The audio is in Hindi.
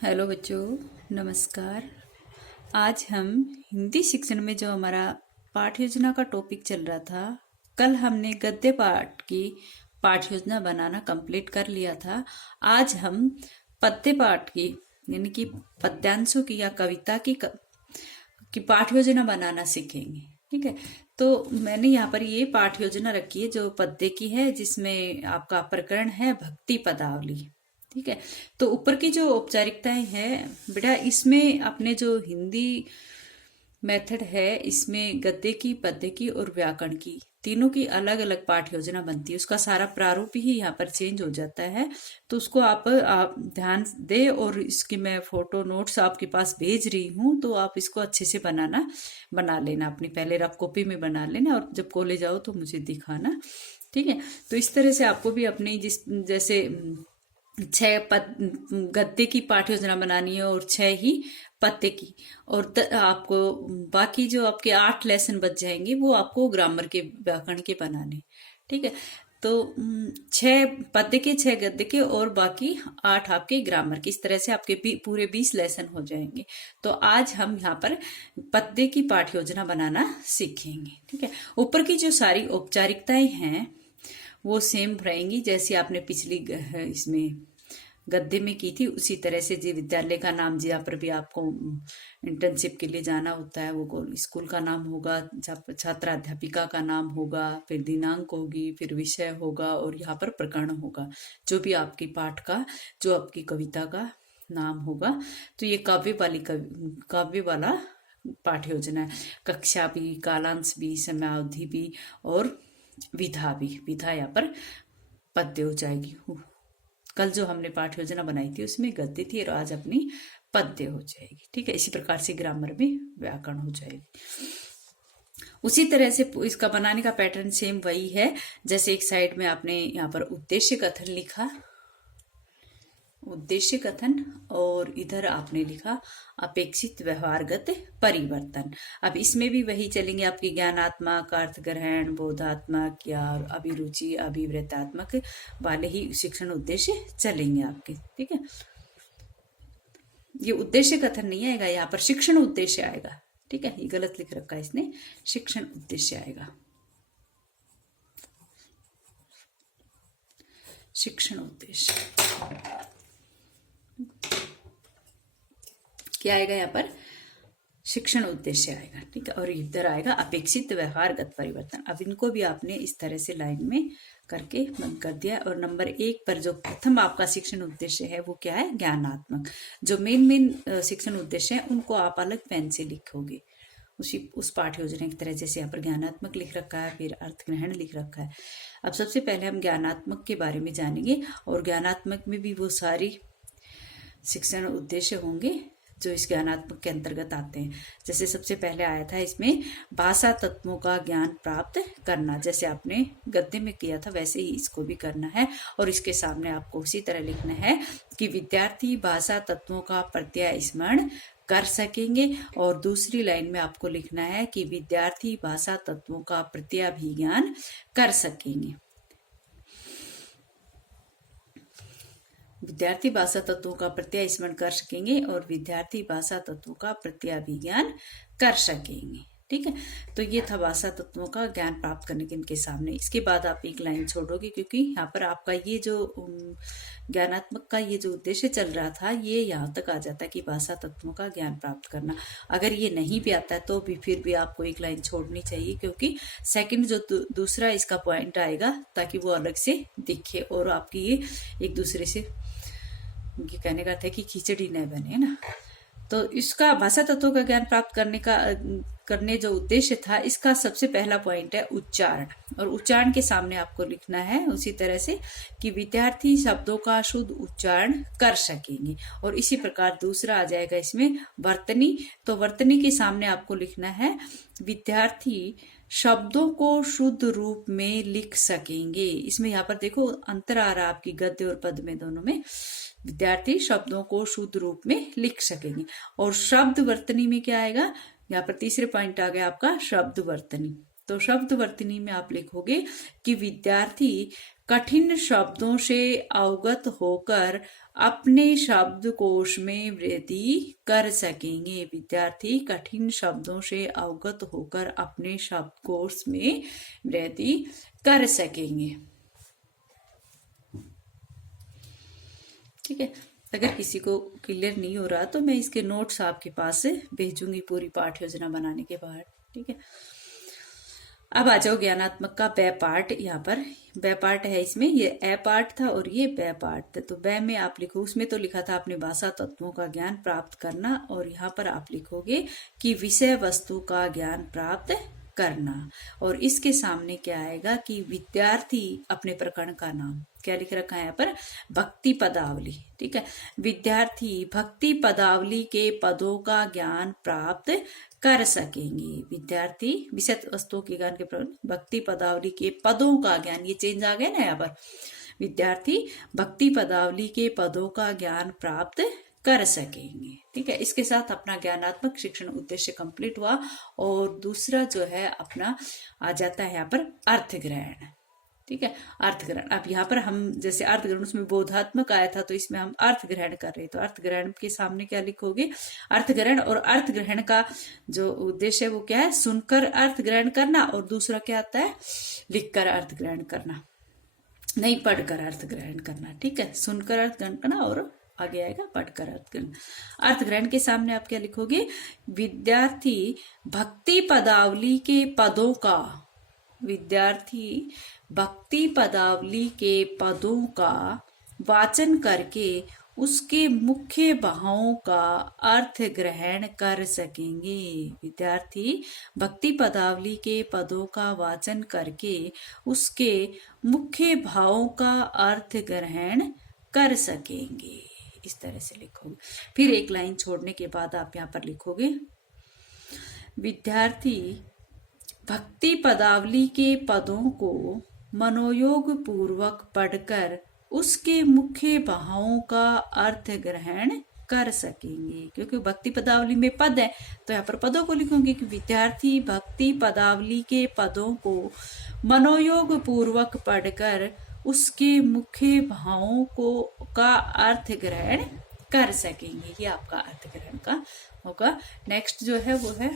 हेलो बच्चों, नमस्कार। आज हम हिंदी शिक्षण में जो हमारा पाठ योजना का टॉपिक चल रहा था, कल हमने गद्य पाठ की पाठ योजना बनाना कंप्लीट कर लिया था। आज हम पद्य पाठ की यानी कि पद्यांशों की या कविता की पाठ योजना बनाना सीखेंगे। ठीक है, तो मैंने यहाँ पर ये पाठ योजना रखी है जो पद्य की है, जिसमें आपका प्रकरण है भक्ति पदावली। ठीक है, तो ऊपर की जो औपचारिकताएं हैं बेटा, इसमें अपने जो हिंदी मेथड है, इसमें गद्य की, पद्य की और व्याकरण की तीनों की अलग अलग पाठ योजना बनती है। उसका सारा प्रारूप ही यहाँ पर चेंज हो जाता है, तो उसको आप ध्यान दे। और इसकी मैं फोटो नोट्स आपके पास भेज रही हूँ, तो आप इसको अच्छे से बना लेना। अपनी पहले रफ कॉपी में बना लेना और जब कॉलेज आओ तो मुझे दिखाना। ठीक है, तो इस तरह से आपको भी अपनी जैसे गद्य की पाठ योजना बनानी है और 6 ही पद्य की। और आपको बाकी जो आपके 8 लेसन बच जाएंगे वो आपको ग्रामर के, व्याकरण के बनाने। ठीक है, तो 6 पद्य के, 6 गद्य के और बाकी 8 आपके ग्रामर के। इस तरह से आपके पूरे 20 लेसन हो जाएंगे। तो आज हम यहाँ पर पद्य की पाठ योजना बनाना सीखेंगे। ठीक है, ऊपर की जो सारी औपचारिकताएं हैं वो सेम रहेंगी जैसे आपने पिछली इसमें गद्य में की थी। उसी तरह से जी विद्यालय का नाम, जहाँ पर भी आपको इंटर्नशिप के लिए जाना होता है, वो स्कूल का नाम होगा, छात्र अध्यापिका का नाम होगा, फिर दिनांक होगी, फिर विषय होगा और यहाँ पर प्रकरण होगा। जो भी आपकी पाठ का, जो आपकी कविता का नाम होगा। तो ये काव्य वाला पाठ योजना है। कक्षा भी, कालांश भी, समयावधि भी और विधा भी। विधा यहाँ पर पद्य हो जाएगी। कल जो हमने पाठ योजना बनाई थी उसमें गद्य थी और आज अपनी पद्य हो जाएगी। ठीक है, इसी प्रकार से ग्रामर में व्याकरण हो जाएगी। उसी तरह से इसका बनाने का पैटर्न सेम वही है। जैसे एक साइड में आपने यहाँ पर उद्देश्य कथन लिखा, उद्देश्य कथन, और इधर आपने लिखा अपेक्षित व्यवहारगत परिवर्तन। अब इसमें भी वही चलेंगे आपकी ज्ञानात्मक, अर्थ ग्रहण, बोधात्मक या अभिरुचि, अभिवृत्तात्मक वाले ही शिक्षण उद्देश्य चलेंगे आपके। ठीक है, ये उद्देश्य कथन नहीं आएगा, यहाँ पर शिक्षण उद्देश्य आएगा। ठीक है, ये गलत लिख रखा है इसने, शिक्षण उद्देश्य आएगा, शिक्षण उद्देश्य। क्या आएगा यहाँ पर? शिक्षण उद्देश्य आएगा। ठीक है, और इधर आएगा अपेक्षित व्यवहारगत परिवर्तन। अब इनको भी आपने इस तरह से लाइन में करके बंद कर दिया। और नंबर 1 पर जो प्रथम आपका शिक्षण उद्देश्य है वो क्या है? ज्ञानात्मक। जो मेन शिक्षण उद्देश्य है उनको आप अलग पेन से लिखोगे उस पाठ योजना की तरह। जैसे यहाँ पर ज्ञानात्मक लिख रखा है, फिर अर्थ ग्रहण लिख रखा है। अब सबसे पहले हम ज्ञानात्मक के बारे में जानेंगे, और ज्ञानात्मक में भी वो सारी शिक्षण उद्देश्य होंगे जो इस ज्ञानात्मक के अंतर्गत आते हैं। जैसे सबसे पहले आया था इसमें भाषा तत्वों का ज्ञान प्राप्त करना। जैसे आपने गद्य में किया था वैसे ही इसको भी करना है। और इसके सामने आपको उसी तरह लिखना है कि विद्यार्थी भाषा तत्वों का प्रत्यय स्मरण कर सकेंगे। और दूसरी लाइन में आपको लिखना है कि विद्यार्थी भाषा तत्वों का प्रत्याभिज्ञान कर सकेंगे। विद्यार्थी भाषा तत्वों का प्रत्यय स्मरण कर सकेंगे और विद्यार्थी भाषा तत्वों का प्रत्याभिज्ञान कर सकेंगे। ठीक है, तो ये था भाषा तत्वों का ज्ञान प्राप्त करने के इनके सामने। इसके बाद आप एक लाइन छोड़ोगे, क्योंकि यहाँ पर आपका ये जो ज्ञानात्मक का ये जो उद्देश्य चल रहा था ये यहाँ तक आ जाता है कि भाषा तत्वों का ज्ञान प्राप्त करना। अगर ये नहीं भी आता है तो भी फिर भी आपको एक लाइन छोड़नी चाहिए, क्योंकि सेकंड जो दूसरा इसका पॉइंट आएगा ताकि वो अलग से दिखे और आपकी ये एक दूसरे से, उनके कहने का अर्थ है कि खिचड़ी न बने ना। तो इसका भाषा तत्वों का ज्ञान प्राप्त करने जो उद्देश्य था, इसका सबसे पहला पॉइंट है उच्चारण। और उच्चारण के सामने आपको लिखना है उसी तरह से कि विद्यार्थी शब्दों का शुद्ध उच्चारण कर सकेंगे। और इसी प्रकार दूसरा आ जाएगा इसमें वर्तनी। तो वर्तनी के सामने आपको लिखना है विद्यार्थी शब्दों को शुद्ध रूप में लिख सकेंगे। इसमें यहाँ पर देखो अंतर आ रहा है आपकी गद्य और पद में, दोनों में। विद्यार्थी शब्दों को शुद्ध रूप में लिख सकेंगे। और शब्द वर्तनी में क्या आएगा? यहाँ पर तीसरे पॉइंट आ गया आपका शब्द वर्तनी। तो शब्द वर्तनी में आप लिखोगे कि विद्यार्थी कठिन शब्दों से अवगत होकर अपने शब्दकोश में वृद्धि कर सकेंगे। विद्यार्थी कठिन शब्दों से अवगत होकर अपने शब्दकोश में वृद्धि कर सकेंगे। ठीक है, अगर किसी को क्लियर नहीं हो रहा तो मैं इसके नोट्स आपके पास से भेजूंगी पूरी पाठ योजना बनाने के बाद। ठीक है, अब आ जाओ ज्ञानात्मक का ब पार्ट। यहाँ पर ब पार्ट है, इसमें ये ए पार्ट था और ये ब पार्ट था। तो ब में आप लिखो, उसमें तो लिखा था अपने भाषा तत्वों का ज्ञान प्राप्त करना, और यहाँ पर आप लिखोगे कि विषय वस्तु का ज्ञान प्राप्त करना। और इसके सामने क्या आएगा कि विद्यार्थी अपने प्रकरण का नाम क्या लिख रखा है यहाँ पर, भक्ति पदावली। ठीक है, विद्यार्थी भक्ति पदावली के पदों का ज्ञान प्राप्त कर सकेंगे। विद्यार्थी विषय वस्तुओं के ज्ञान के भक्ति पदावली के पदों का ज्ञान, ये चेंज आ गया ना यहाँ पर, विद्यार्थी भक्ति पदावली के पदों का ज्ञान प्राप्त कर सकेंगे। ठीक है, इसके साथ अपना ज्ञानात्मक शिक्षण उद्देश्य कंप्लीट हुआ। और दूसरा जो है अपना आ जाता है यहाँ पर अर्थ ग्रहण। ठीक है, अर्थ ग्रहण। अब यहाँ पर हम जैसे अर्थ ग्रहण उसमें बोधात्मक आया था, तो इसमें हम अर्थ ग्रहण कर रहे हैं। तो अर्थ ग्रहण के सामने क्या लिखोगे, अर्थ ग्रहण। और अर्थ ग्रहण का जो उद्देश्य है वो क्या है, सुनकर अर्थ ग्रहण करना, और दूसरा क्या आता है, लिखकर अर्थ ग्रहण करना, नहीं पढ़कर अर्थ ग्रहण करना। ठीक है, सुनकर अर्थ ग्रहण करना और आगे आएगा पढ़कर अर्थ ग्रहण। अर्थ ग्रहण के सामने आप क्या लिखोगे, विद्यार्थी भक्ति पदावली के पदों का, विद्यार्थी भक्ति पदावली के पदों का वाचन करके उसके मुख्य भावों का अर्थ ग्रहण कर सकेंगे। विद्यार्थी भक्ति पदावली के पदों का वाचन करके उसके मुख्य भावों का अर्थ ग्रहण कर सकेंगे। इस तरह से लिखोगे। फिर एक लाइन छोड़ने के बाद आप यहाँ पर लिखोगे, विद्यार्थी भक्ति पदावली के पदों को मनोयोग पूर्वक पढ़कर उसके मुख्य भावों का अर्थ ग्रहण कर सकेंगे। क्योंकि भक्ति पदावली में पद है तो यहाँ पर पदों को लिखोगे कि विद्यार्थी भक्ति पदावली के पदों को मनोयोग पूर्वक पढ़कर उसके मुख्य भावों को का अर्थ ग्रहण कर सकेंगे। ये आपका अर्थ ग्रहण का होगा। नेक्स्ट जो है वो है